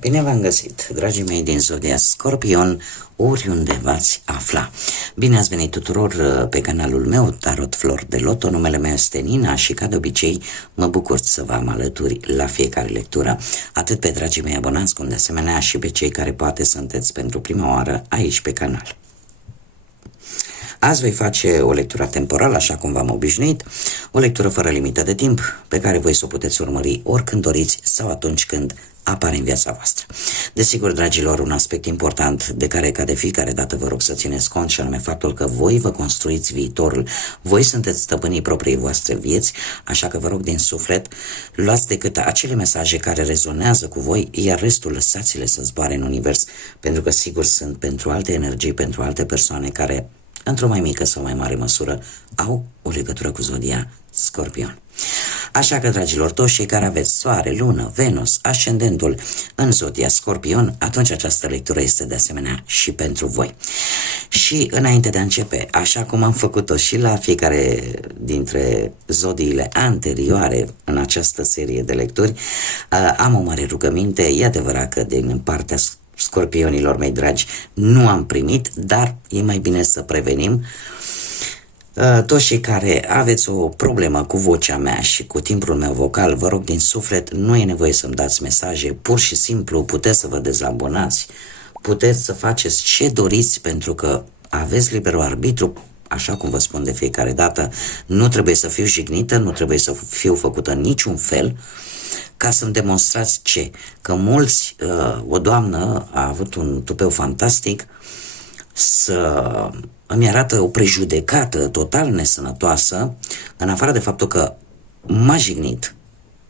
Bine v-am găsit, dragii mei din Zodia Scorpion, oriunde v-ați afla. Bine ați venit tuturor pe canalul meu, Tarot Flor de Loto. Numele meu este Nina și, ca de obicei, mă bucur să vă am alături la fiecare lectură, atât pe dragii mei abonați, cum de asemenea și pe cei care poate sunteți pentru prima oară aici pe canal. Azi voi face o lectură temporală, așa cum v-am obișnuit, o lectură fără limită de timp, pe care voi să o puteți urmări oricând doriți sau atunci când apare în viața voastră. Desigur, dragilor, un aspect important de care, ca de fiecare dată, vă rog să țineți cont, și anume faptul că voi vă construiți viitorul, voi sunteți stăpânii propriei voastre vieți, așa că vă rog din suflet, luați decât acele mesaje care rezonează cu voi, iar restul lăsați-le să zboare în univers, pentru că sigur sunt pentru alte energii, pentru alte persoane care, într-o mai mică sau mai mare măsură, au o legătură cu Zodia Scorpion. Așa că, dragilor, toți cei care aveți Soare, Lună, Venus, Ascendentul în Zodia Scorpion, atunci această lectură este de asemenea și pentru voi. Și înainte de a începe, așa cum am făcut-o și la fiecare dintre zodiile anterioare în această serie de lecturi, am o mare rugăminte. E adevărat că din partea scorpionilor mei dragi nu am primit, dar e mai bine să prevenim. Toți cei care aveți o problemă cu vocea mea și cu timbrul meu vocal, vă rog din suflet, nu e nevoie să-mi dați mesaje, pur și simplu puteți să vă dezabonați, puteți să faceți ce doriți, pentru că aveți liberul arbitru. Așa cum vă spun de fiecare dată, nu trebuie să fiu jignită, nu trebuie să fiu făcută în niciun fel ca să-mi demonstrați ce? Că mulți, o doamnă a avut un tupeu fantastic să îmi arată o prejudecată total nesănătoasă, în afară de faptul că m-a jignit.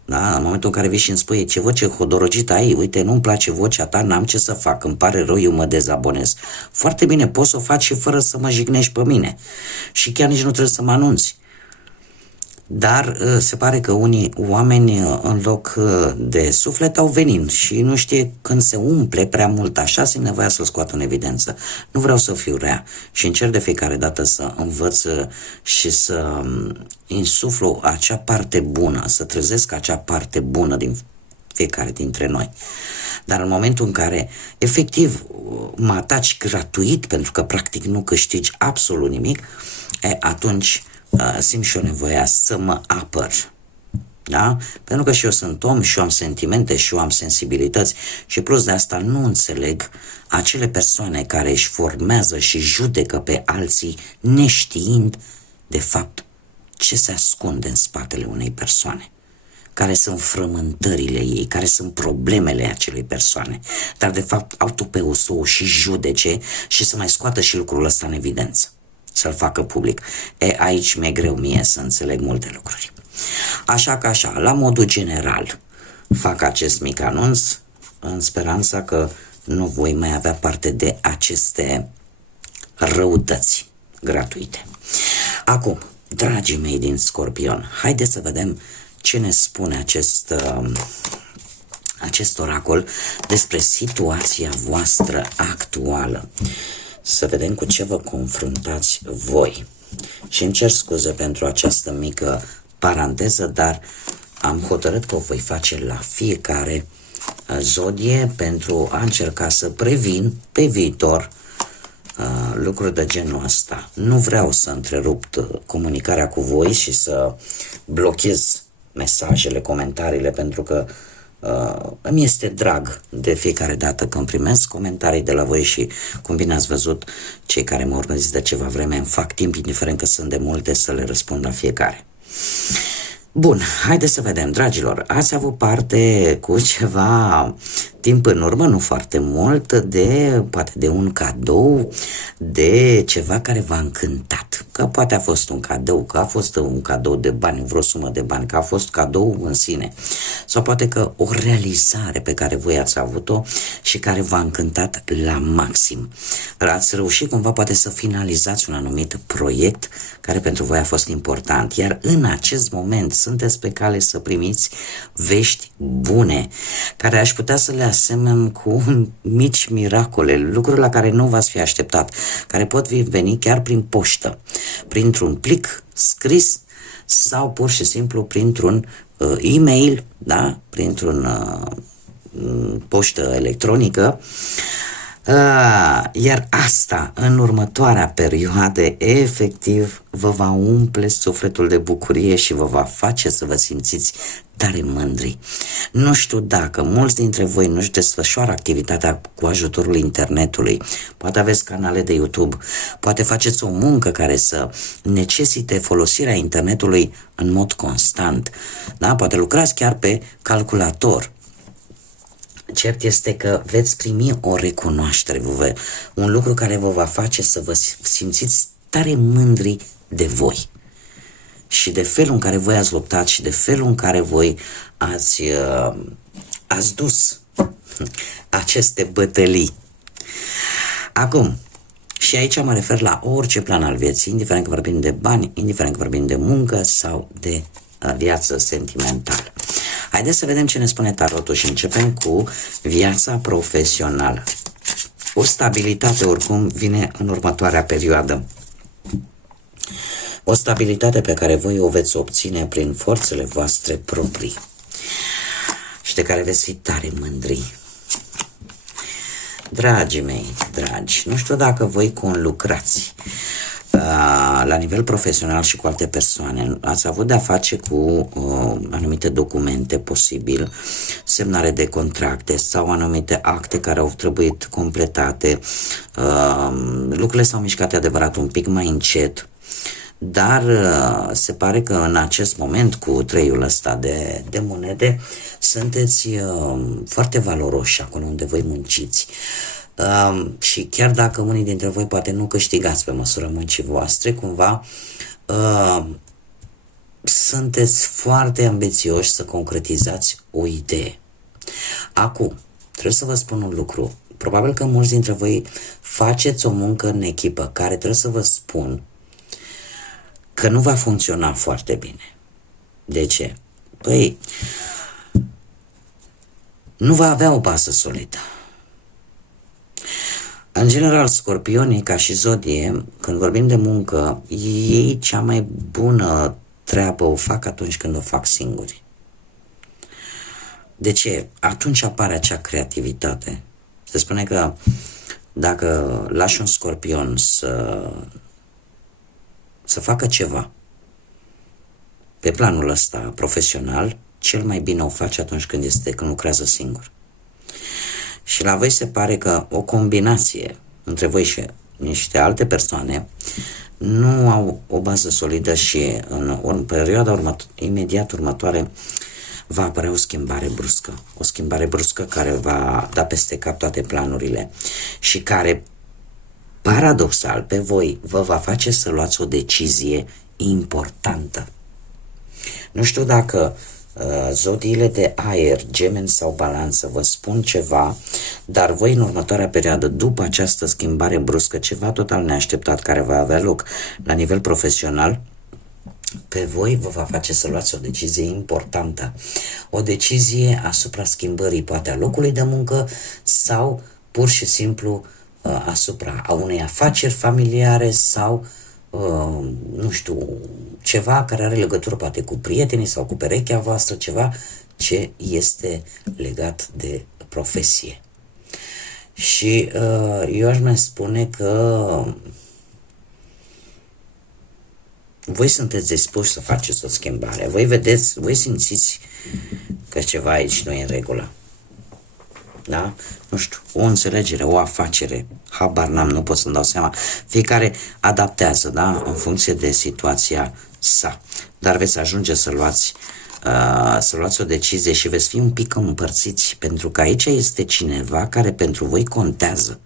Da? În momentul în care vii și îmi spui: ce voce hodorogită ai, uite, nu-mi place vocea ta, n-am ce să fac, îmi pare rău, eu mă dezabonez. Foarte bine, poți să o faci și fără să mă jignești pe mine. Și chiar nici nu trebuie să mă anunți. Dar se pare că unii oameni, în loc de suflet, au venin și nu știe, când se umple prea mult așa, simt nevoia să-l scoată în evidență. Nu vreau să fiu rea și încerc de fiecare dată să învăț și să insuflu acea parte bună, să trezesc acea parte bună din fiecare dintre noi. Dar în momentul în care efectiv mă ataci gratuit, pentru că practic nu câștigi absolut nimic, atunci simt și eu nevoia să mă apăr. Da? Pentru că și eu sunt om, și eu am sentimente, și eu am sensibilități, și plus de asta nu înțeleg acele persoane care își formează și judecă pe alții neștiind de fapt ce se ascunde în spatele unei persoane, care sunt frământările ei, care sunt problemele acelei persoane, dar de fapt au tupeul să o și judece și să mai scoată și lucrul ăsta în evidență, să-l facă public. Aici mi-e greu mie să înțeleg multe lucruri. Așa că așa, la modul general, fac acest mic anunț în speranța că nu voi mai avea parte de aceste răutăți gratuite. Acum, dragii mei din Scorpion, haideți să vedem ce ne spune acest oracol despre situația voastră actuală. Să vedem cu ce vă confruntați voi. Și îmi cer scuze pentru această mică paranteză, dar am hotărât că o voi face la fiecare zodie pentru a încerca să previn pe viitor lucruri de genul ăsta. Nu vreau să întrerup comunicarea cu voi și să blochez mesajele, comentariile, pentru că îmi este drag de fiecare dată când primesc comentarii de la voi și, cum bine ați văzut, cei care mă urmăriți de ceva vreme îmi fac timp, indiferent că sunt de multe, să le răspund la fiecare. Bun, haideți să vedem, dragilor, ați avut parte cu ceva timp în urmă, nu foarte mult, poate de un cadou, de ceva care v-a încântat. Că poate a fost un cadou, că a fost un cadou de bani, vreo sumă de bani, că a fost cadou în sine. Sau poate că o realizare pe care voi ați avut-o și care v-a încântat la maxim. Ați reușit cumva poate să finalizați un anumit proiect care pentru voi a fost important. Iar în acest moment sunteți pe cale să primiți vești bune, care aș putea să le asemăn cu mici miracole, lucruri la care nu v-ați fi așteptat, care pot veni chiar prin poștă, printr-un plic scris sau pur și simplu printr-un e-mail, da? Printr-un poștă electronică, iar asta în următoarea perioadă efectiv vă va umple sufletul de bucurie și vă va face să vă simțiți tare mândri. Nu știu dacă mulți dintre voi nu-și desfășoară activitatea cu ajutorul internetului, poate aveți canale de YouTube, poate faceți o muncă care să necesite folosirea internetului în mod constant, da? Poate lucrați chiar pe calculator. Cert este că veți primi o recunoaștere, un lucru care vă va face să vă simțiți tare mândri de voi și de felul în care voi ați luptat și de felul în care voi ați dus aceste bătălii. Acum, și aici mă refer la orice plan al vieții, indiferent că vorbim de bani, indiferent că vorbim de muncă sau de viață sentimentală. Haideți să vedem ce ne spune tarotul și începem cu viața profesională. O stabilitate oricum vine în următoarea perioadă. O stabilitate pe care voi o veți obține prin forțele voastre proprii și de care veți fi tare mândri. Dragii mei, dragi, nu știu dacă voi conlucrați la nivel profesional și cu alte persoane, ați avut de-a face cu anumite documente, posibil, semnare de contracte sau anumite acte care au trebuit completate, lucrurile s-au mișcat adevărat un pic mai încet, dar se pare că în acest moment, cu treiul ăsta de monede, sunteți foarte valoroși acolo unde voi munciți. Și chiar dacă unii dintre voi poate nu câștigați pe măsură muncii voastre, cumva sunteți foarte ambițioși să concretizați o idee. Acum, trebuie să vă spun un lucru. Probabil că mulți dintre voi faceți o muncă în echipă care trebuie să vă spun că nu va funcționa foarte bine. De ce? Păi, nu va avea o bază solidă. În general, scorpionii, ca și zodie, când vorbim de muncă, ei cea mai bună treabă o fac atunci când o fac singuri. De ce? Atunci apare acea creativitate. Se spune că dacă lași un scorpion să facă ceva pe planul ăsta profesional, cel mai bine o face atunci când lucrează singur. Și la voi se pare că o combinație între voi și niște alte persoane nu au o bază solidă și în perioada imediat următoare va apărea o schimbare bruscă. O schimbare bruscă care va da peste cap toate planurile și care, paradoxal, pe voi vă va face să luați o decizie importantă. Nu știu dacă zodiile de aer, Gemeni sau Balanță vă spun ceva, dar voi în următoarea perioadă, după această schimbare bruscă, ceva total neașteptat care va avea loc la nivel profesional, pe voi vă va face să luați o decizie importantă. O decizie asupra schimbării, poate a locului de muncă sau pur și simplu asupra a unei afaceri familiare sau nu știu, ceva care are legătură poate cu prietenii sau cu perechea voastră, ceva ce este legat de profesie. Și eu aș mai spune că voi sunteți dispuși să faceți o schimbare. Voi vedeți, voi simțiți că ceva aici nu e în regulă. Da? Nu știu, o înțelegere, o afacere, habar n-am, nu pot să-mi dau seama. Fiecare adaptează, da? În funcție de situația sa. Dar veți ajunge să luați o decizie și veți fi un pic împărțiți, pentru că aici este cineva care pentru voi contează.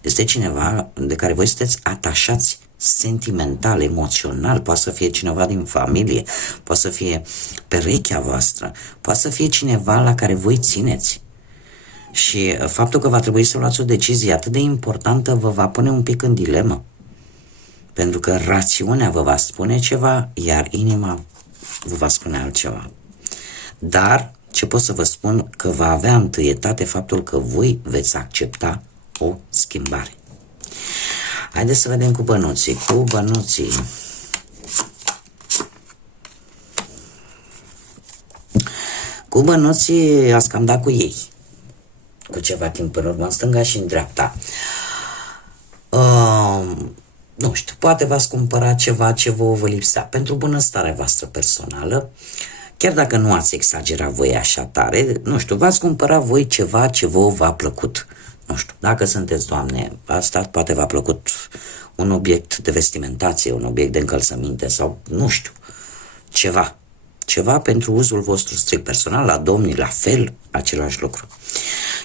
Este cineva de care voi sunteți atașați sentimental, emoțional, poate să fie cineva din familie, poate să fie perechea voastră, poate să fie cineva la care voi țineți. Și faptul că va trebui să luați o decizie atât de importantă vă va pune un pic în dilemă. Pentru că rațiunea vă va spune ceva, iar inima vă va spune altceva. Dar ce pot să vă spun, că va avea întâietate faptul că voi veți accepta o schimbare. Haideți să vedem cu bănuții. Cu bănuții. Cu bănuții ați cam dat cu ei. cu ceva timp în urmă, în stânga și în dreapta. Nu știu, poate v-ați cumpăra ceva ce vă lipsea pentru bunăstarea voastră personală, chiar dacă nu ați exagerat voi așa tare, nu știu, v-ați cumpărat voi ceva ce v-a plăcut. Nu știu, dacă sunteți doamne, asta poate v-a plăcut un obiect de vestimentație, un obiect de încălțăminte sau, nu știu, ceva pentru uzul vostru strict personal, la domnii, la fel, același lucru.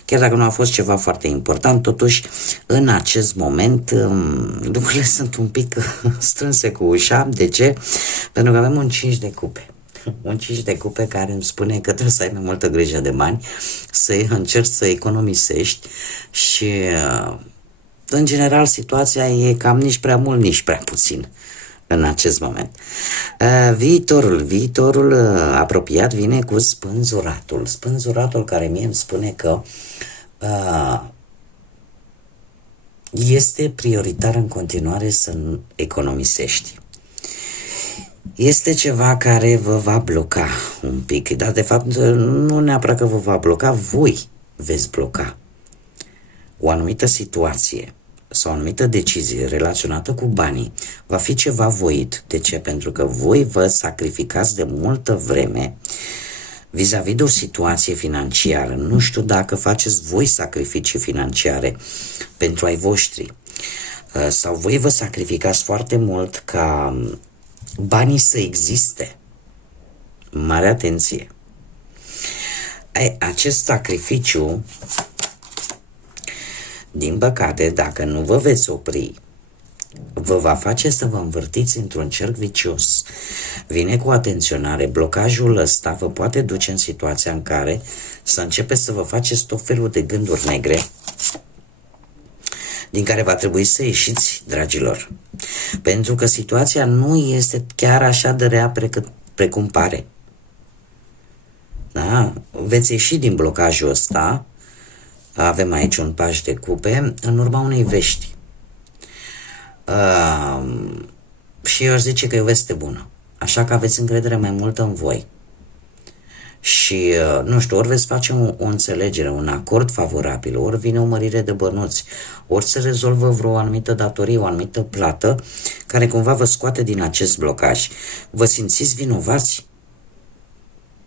Chiar dacă nu a fost ceva foarte important, totuși, în acest moment, lucrurile sunt un pic strânse cu ușa. De ce? Pentru că avem un 5 de cupe. Un 5 de cupe care îmi spune că trebuie să ai mai multă grijă de bani, să încerci să economisești și, în general, situația e cam nici prea mult, nici prea puțin în acest moment. Viitorul apropiat vine cu spânzuratul care mie îmi spune că este prioritar în continuare să economisești. Este ceva care vă va bloca un pic, dar de fapt nu neapărat că vă va bloca, voi veți bloca o anumită situație sau o anumită decizie relaționată cu banii. Va fi ceva voit. De ce? Pentru că voi vă sacrificați de multă vreme vis-a-vis de o situație financiară. Nu știu dacă faceți voi sacrificii financiare pentru ai voștri sau voi vă sacrificați foarte mult ca banii să existe. Mare atenție! Acest sacrificiu, din păcate, dacă nu vă veți opri, vă va face să vă învârtiți într-un cerc vicios. Vine cu atenționare. Blocajul ăsta vă poate duce în situația în care să începeți să vă faceți tot felul de gânduri negre din care va trebui să ieșiți, dragilor. Pentru că situația nu este chiar așa de rea precum pare. Da? Veți ieși din blocajul ăsta. Avem aici un paș de cupe în urma unei vești. Și eu aș zice că e o veste bună. Așa că aveți încredere mai multă în voi. Și, nu știu, ori veți face o înțelegere, un acord favorabil, ori vine o mărire de bănuți, ori se rezolvă vreo anumită datorie, o anumită plată, care cumva vă scoate din acest blocaj. Vă simțiți vinovați?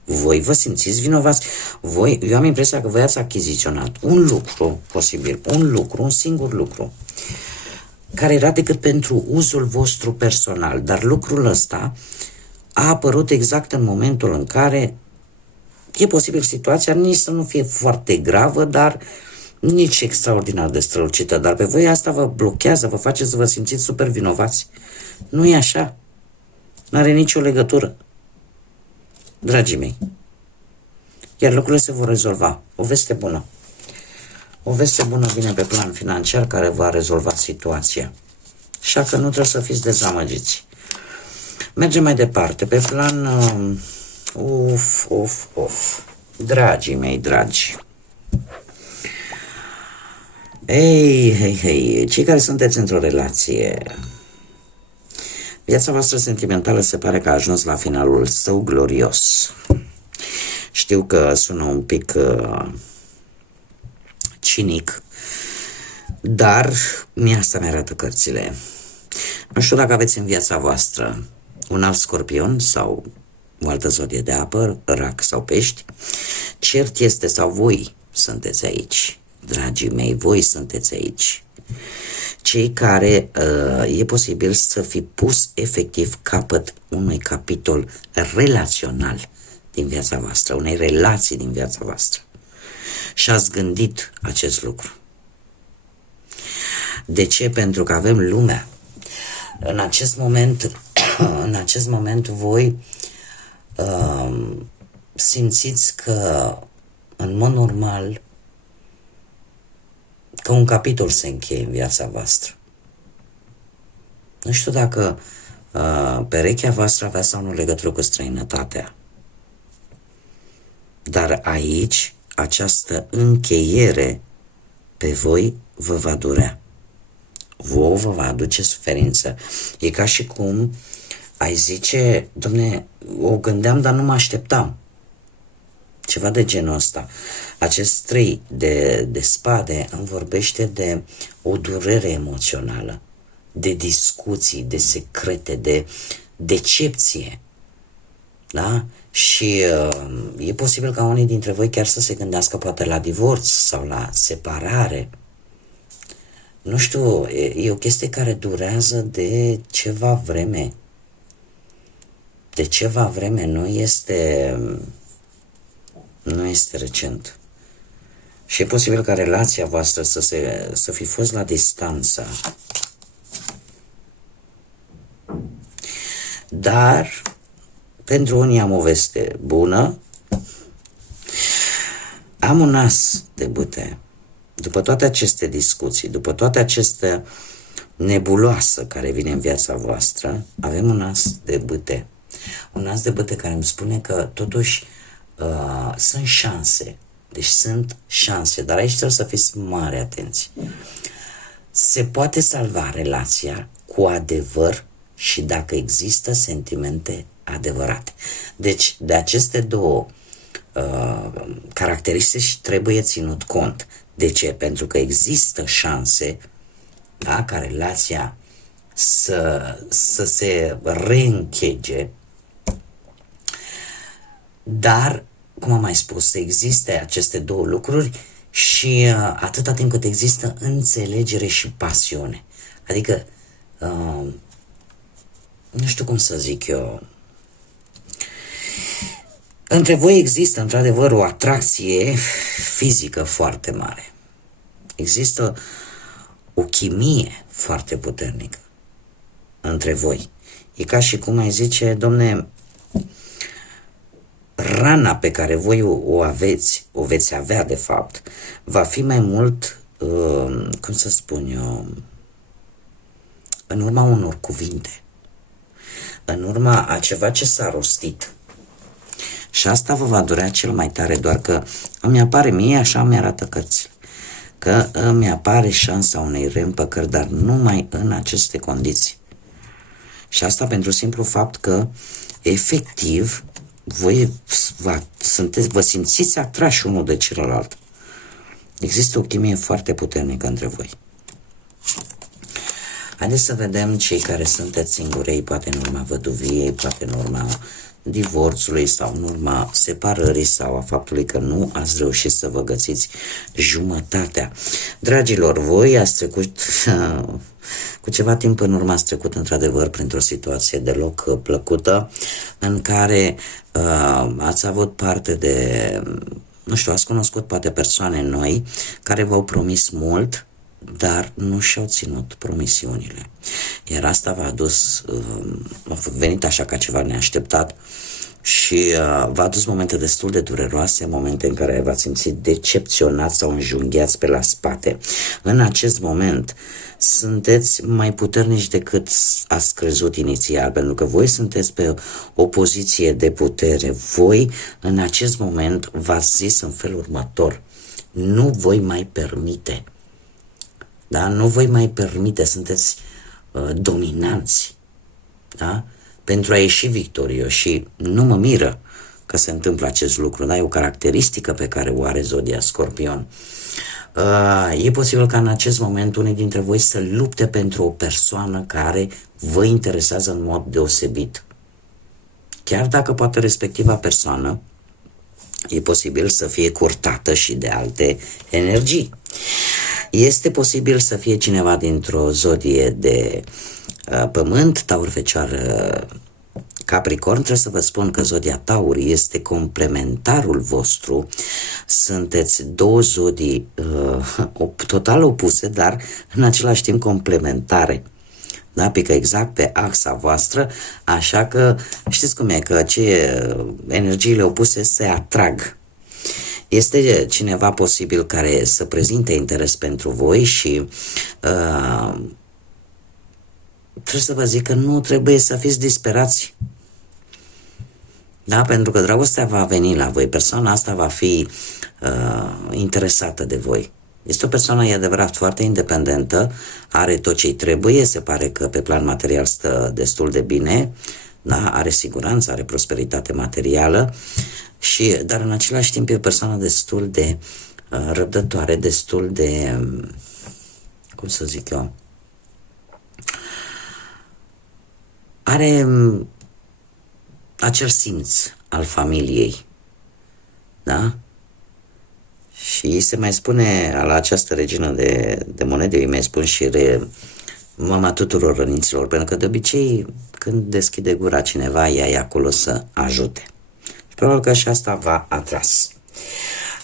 Voi vă simțiți vinovați? Eu am impresia că voi ați achiziționat un lucru posibil, un singur lucru, care era decât pentru uzul vostru personal, dar lucrul ăsta a apărut exact în momentul în care e posibil situația nici să nu fie foarte gravă, dar nici extraordinar de strălucită, dar pe voi asta vă blochează, vă face să vă simțiți super vinovați. Nu e așa. N-are nicio legătură. Dragii mei, iar lucrurile se vor rezolva. O veste bună. O veste bună vine pe plan financiar care va rezolva situația. Așa că nu trebuie să fiți dezamăgiți. Mergem mai departe. Pe plan... Dragii mei, dragi. Hei, cei care sunteți într-o relație, viața voastră sentimentală se pare că a ajuns la finalul său glorios. Știu că sună un pic cinic, dar asta mi-arată cărțile. Nu știu dacă aveți în viața voastră un alt scorpion sau o altă zodie de apă, rac sau pești. Cert este, sau voi sunteți aici, dragii mei, voi sunteți aici. Cei care e posibil să fi pus efectiv capăt unui capitol relațional din viața voastră, unei relații din viața voastră. Și ați gândit acest lucru. De ce? Pentru că avem lumea. În acest moment voi simțiți că în mod normal că un capitol se încheie în viața voastră. Nu știu dacă perechea voastră avea sau nu legătură cu străinătatea, dar aici această încheiere pe voi vă va durea. Vouă vă va aduce suferință. E ca și cum ai zice, dom'le, o gândeam, dar nu mă așteptam. ceva de genul ăsta. Acest 3 de spade îmi vorbește de o durere emoțională, de discuții, de secrete, de decepție. Da? Și e posibil ca unii dintre voi chiar să se gândească poate la divorț sau la separare. Nu știu, e o chestie care durează de ceva vreme. De ceva vreme, nu este recent. Și e posibil ca relația voastră să fi fost la distanță. Dar pentru unii am o veste bună. Am un as de bâte. După toate aceste discuții, după toate aceste nebuloasă care vine în viața voastră, avem un as de bâte. Un as de bâte care îmi spune că totuși sunt șanse. Deci sunt șanse, dar aici trebuie să fiți mare atenți. Se poate salva relația cu adevăr și dacă există sentimente adevărate. Deci de aceste două caracteristici trebuie ținut cont. De ce? Pentru că există șanse, da, ca relația să se reînchege, dar, cum am mai spus, să existe aceste două lucruri și atâta timp cât există înțelegere și pasiune. Adică, nu știu cum să zic eu, între voi există într-adevăr o atracție fizică foarte mare. Există o chimie foarte puternică între voi. E ca și cum ai zice, domne, rana pe care voi o veți avea de fapt, va fi mai mult, cum să spun eu, în urma unor cuvinte, în urma a ceva ce s-a rostit. Și asta vă va durea cel mai tare, doar că îmi apare mie, așa mi arată cărțile, că îmi apare șansa unei reîmpăcări, dar numai în aceste condiții. Și asta pentru simplu fapt că, efectiv, voi vă simțiți atrași unul de celălalt. Există o chimie foarte puternică între voi. Haideți să vedem cei care sunteți singurei, poate în urma văduviei, poate în urma divorțului sau în urma separării sau a faptului că nu ați reușit să vă găsiți jumătatea. Dragilor, voi ați trecut cu ceva timp în urmă, ați trecut într-adevăr printr-o situație deloc plăcută în care ați avut parte de, nu știu, ați cunoscut poate persoane noi care v-au promis mult, dar nu și-au ținut promisiunile. Iar asta v-a adus, a venit așa ca ceva neașteptat și v-a adus momente destul de dureroase, momente în care v-ați simțit decepționați sau înjunghiați pe la spate. În acest moment sunteți mai puternici decât ați crezut inițial, pentru că voi sunteți pe o poziție de putere. Voi, în acest moment, v-ați zis în felul următor: nu voi mai permite. Da? Nu voi mai permite, sunteți dominanți, da? Pentru a ieși victorioși. Și nu mă miră că se întâmplă acest lucru, da? E o caracteristică pe care o are zodia Scorpion. E posibil ca în acest moment unii dintre voi să lupte pentru o persoană care vă interesează în mod deosebit. Chiar dacă poate respectiva persoană e posibil să fie curtată și de alte energii. Este posibil să fie cineva dintr-o zodie de pământ, Taur, Fecioară, Capricorn. Trebuie să vă spun că zodia Taur este complementarul vostru. Sunteți două zodii total opuse, dar în același timp complementare. Da? Pică exact pe axa voastră, așa că știți cum e, că energiile opuse se atrag. Este cineva posibil care să prezinte interes pentru voi și trebuie să vă zic că nu trebuie să fiți disperați. Da? Pentru că dragostea va veni la voi, persoana asta va fi interesată de voi. Este o persoană, e adevărat, foarte independentă, are tot ce-i trebuie, se pare că pe plan material stă destul de bine, da? Are siguranță, are prosperitate materială, Dar în același timp e o persoană destul de răbdătoare, destul de, cum să zic eu, are acel simț al familiei, da? Și se mai spune la această regină de monede, îi mai spun și mama tuturor răniților, pentru că de obicei când deschide gura cineva, ea e acolo să ajute. Și probabil că și asta v-a atras.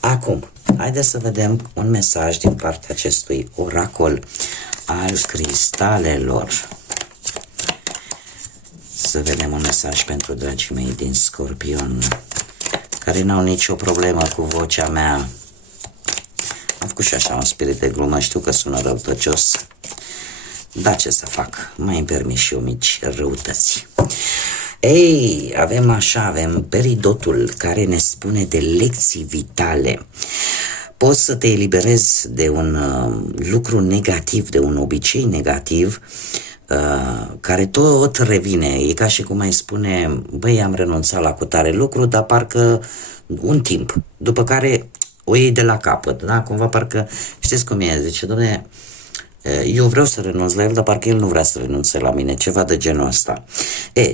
Acum, haideți să vedem un mesaj din partea acestui oracol al cristalelor. Să vedem un mesaj pentru dragii mei din Scorpion, care n-au nicio problemă cu vocea mea. Am făcut și așa un spirit de glumă, știu că sună răutăcios, dar ce să fac, mai îmi permis și eu mici răutăți. Ei, avem peridotul care ne spune de lecții vitale. Poți să te eliberezi de un lucru negativ, de un obicei negativ, care tot revine. E ca și cum ai spune, băi, am renunțat la cutare lucru, dar parcă un timp, după care o iei de la capăt, da? Cumva parcă, știți cum e, zice, dom'le, eu vreau să renunț la el, dar parcă el nu vrea să renunțe la mine, ceva de genul ăsta.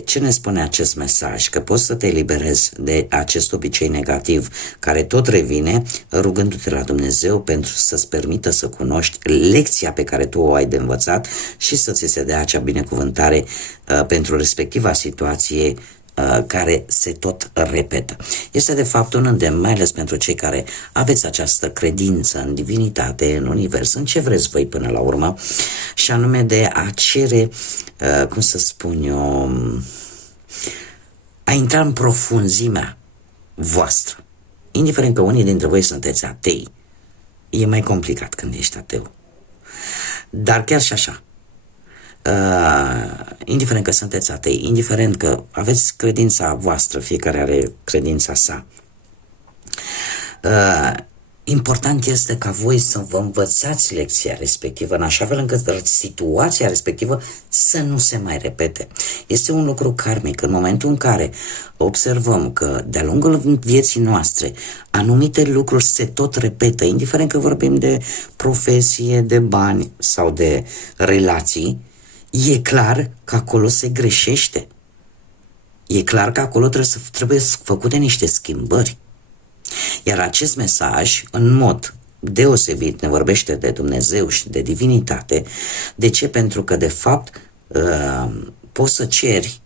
Ce ne spune acest mesaj? Că poți să te eliberezi de acest obicei negativ care tot revine, rugându-te la Dumnezeu pentru să-ți permită să cunoști lecția pe care tu o ai de învățat și să ți se dea acea binecuvântare pentru respectiva situație care se tot repetă. Este de fapt un îndemn, mai ales pentru cei care aveți această credință în divinitate, în univers, în ce vreți voi până la urmă, și anume de a cere, cum să spun eu, a intra în profunzimea voastră. Indiferent că unii dintre voi sunteți atei, e mai complicat când ești ateu. Dar chiar și așa, indiferent că sunteți atei, indiferent că aveți credința voastră, fiecare are credința sa, important este ca voi să vă învățați lecția respectivă în așa fel încât situația respectivă să nu se mai repete. Este un lucru karmic. În momentul în care observăm că de-a lungul vieții noastre anumite lucruri se tot repetă, indiferent că vorbim de profesie, de bani sau de relații, e clar că acolo se greșește. E clar că acolo trebuie făcute niște schimbări. Iar acest mesaj, în mod deosebit, ne vorbește de Dumnezeu și de divinitate. De ce? Pentru că, de fapt, poți să ceri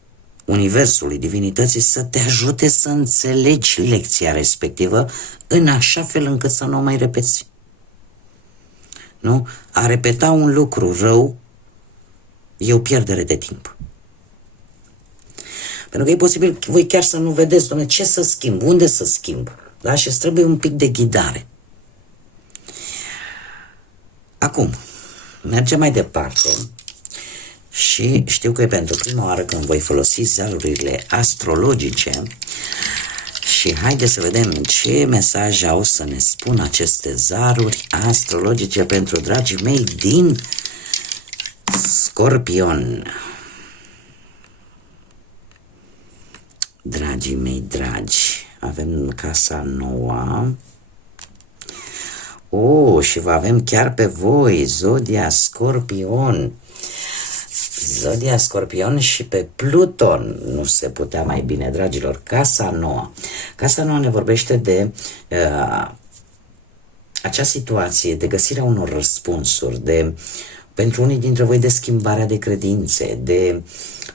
Universului, divinității, să te ajute să înțelegi lecția respectivă în așa fel încât să nu o mai repeți. Nu? A repeta un lucru rău e o pierdere de timp. Pentru că e posibil voi chiar să nu vedeți, dom'le, ce să schimb, unde să schimb. Da? Și îți trebuie un pic de ghidare. Acum, mergem mai departe și știu că e pentru prima oară când voi folosi zarurile astrologice și haideți să vedem ce mesaj au să ne spună aceste zaruri astrologice pentru dragii mei din Scorpion. Dragii mei dragi, avem casa nouă. Și vă avem chiar pe voi, Zodia Scorpion. Zodia Scorpion și pe Pluton. Nu se putea mai bine, dragilor. Casa nouă. Casa nouă ne vorbește de acea situație, de găsirea unor răspunsuri, pentru unii dintre voi de schimbarea de credințe,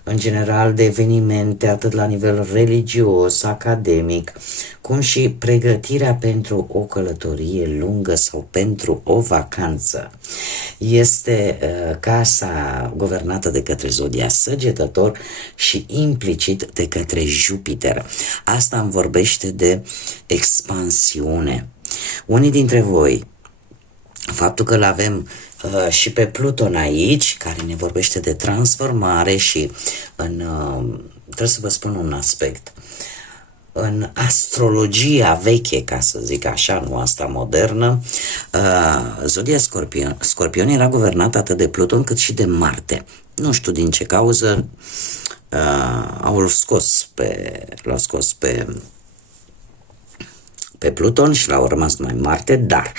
în general de evenimente atât la nivel religios, academic, cum și pregătirea pentru o călătorie lungă sau pentru o vacanță. Este casa guvernată de către Zodia Săgetător și implicit de către Jupiter. Asta îmi vorbește de expansiune. Unii dintre voi, faptul că l-avem și pe Pluton aici, care ne vorbește de transformare și trebuie să vă spun un aspect. În astrologia veche, ca să zic așa, nu asta modernă, Zodia Scorpion era guvernată atât de Pluton cât și de Marte. Nu știu din ce cauză l-au scos pe pe Pluton și l-au rămas numai Marte, dar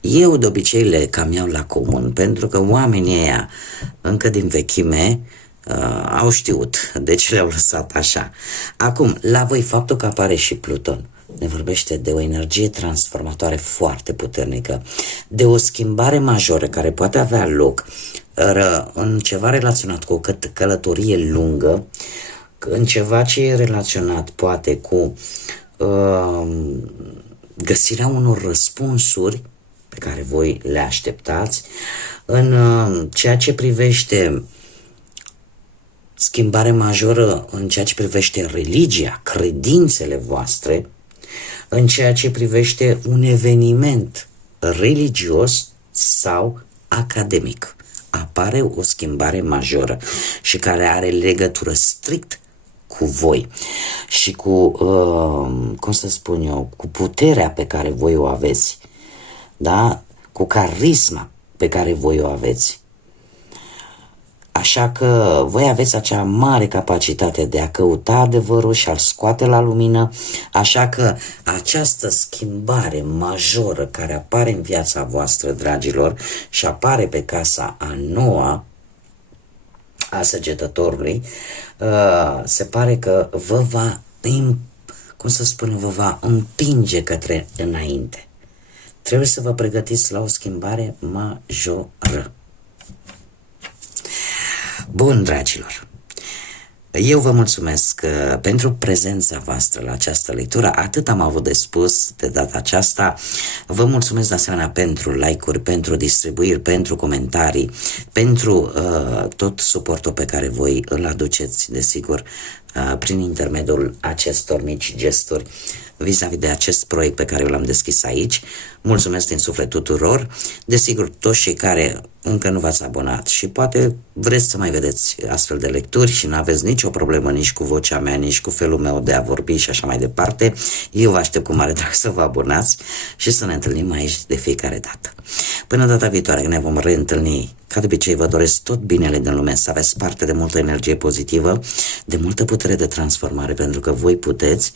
eu de obicei le cam iau la comun, pentru că oamenii ăia încă din vechime au știut, deci le-au lăsat așa. Acum, la voi faptul că apare și Pluton ne vorbește de o energie transformatoare foarte puternică, de o schimbare majoră care poate avea loc în ceva relaționat cu o călătorie lungă, în ceva ce e relaționat poate cu găsirea unor răspunsuri pe care voi le așteptați, în ceea ce privește schimbare majoră în ceea ce privește religia, credințele voastre, în ceea ce privește un eveniment religios sau academic. Apare o schimbare majoră și care are legătură strict cu voi și cu, cum să spun eu, cu puterea pe care voi o aveți, da? Cu carisma pe care voi o aveți. Așa că voi aveți acea mare capacitate de a căuta adevărul și a-l scoate la lumină, așa că această schimbare majoră care apare în viața voastră, dragilor, și apare pe casa a noua a Săgetătorului, se pare că vă va, cum să spun, vă va împinge către înainte. Trebuie să vă pregătiți la o schimbare majoră. Bun, dragilor, eu vă mulțumesc pentru prezența voastră la această lectură. Atât am avut de spus de data aceasta. Vă mulțumesc de asemenea pentru like-uri, pentru distribuiri, pentru comentarii, pentru tot suportul pe care voi îl aduceți, desigur, prin intermediul acestor mici gesturi vis-a-vis de acest proiect pe care l-am deschis aici. Mulțumesc din suflet tuturor. Desigur, toți cei care încă nu v-ați abonat și poate vreți să mai vedeți astfel de lecturi și nu aveți nicio problemă nici cu vocea mea, nici cu felul meu de a vorbi și așa mai departe, eu vă aștept cu mare drag să vă abonați și să ne întâlnim aici de fiecare dată. Până data viitoare, când ne vom reîntâlni, ca de obicei vă doresc tot binele din lume, să aveți parte de multă energie pozitivă, de multă putere de transformare, pentru că voi puteți,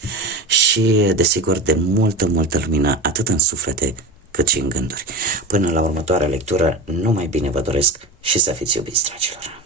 și desigur de multă lumină, atât în suflete cât și în gânduri. Până la următoarea lectură, numai bine vă doresc și să fiți iubiți, dragilor!